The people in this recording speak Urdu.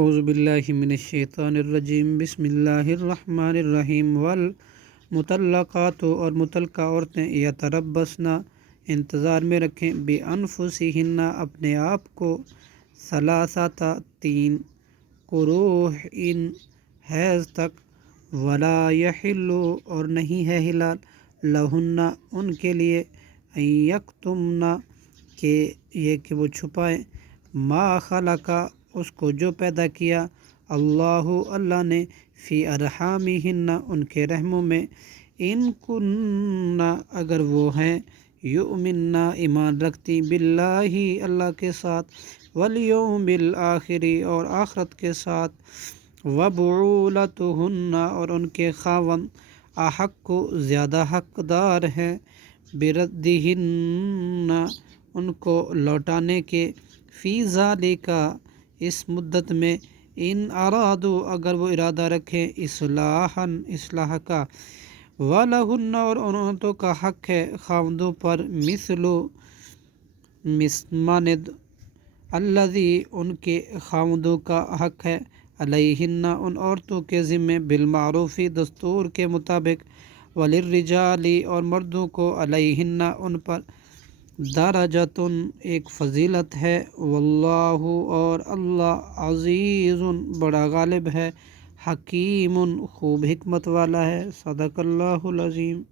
اعوذ باللہ من الشیطان الرجیم، بسم اللہ الرحمن الرحیم۔ والمطلقات، اور مطلقہ عورتیں، یتربصن، انتظار میں رکھیں، بانفسہن، اپنے آپ کو، ثلاثۃ، 3 قروء، حیض تک، ولا یحل، اور نہیں ہے حلال، لہن، ان کے لیے، ان یکتمن، کہ وہ چھپائیں، ما خلق، اس کو جو پیدا کیا، اللہ نے، فی ارحامہن، ان کے رحموں میں، ان کنن، اگر وہ ہیں، یؤمنن، ایمان رکھتی، باللہ، اللہ کے ساتھ، والیوم الآخر، اور آخرت کے ساتھ، وبعولتہن، اور ان کے خاوند، احق، زیادہ حقدار ہیں، بردہن، ان کو لوٹانے کے، فی ذالک، اس مدت میں، ان ارادو، اگر وہ ارادہ رکھیں، اصلاح کا، وَلَهُنَّ، اور ان عورتوں کا حق ہے خاوندوں پر، مانند، الذی، ان کے خاوندوں کا حق ہے، علیہن، ان عورتوں کے ذمے، بالمعروف، دستور کے مطابق، وللرجال، اور مردوں کو، علیہن، ان پر، درجۃ، ایک فضیلت ہے، واللہ، اور اللہ، عزیز، بڑا غالب ہے، حکیم، خوب حکمت والا ہے، صدق اللہ العظیم۔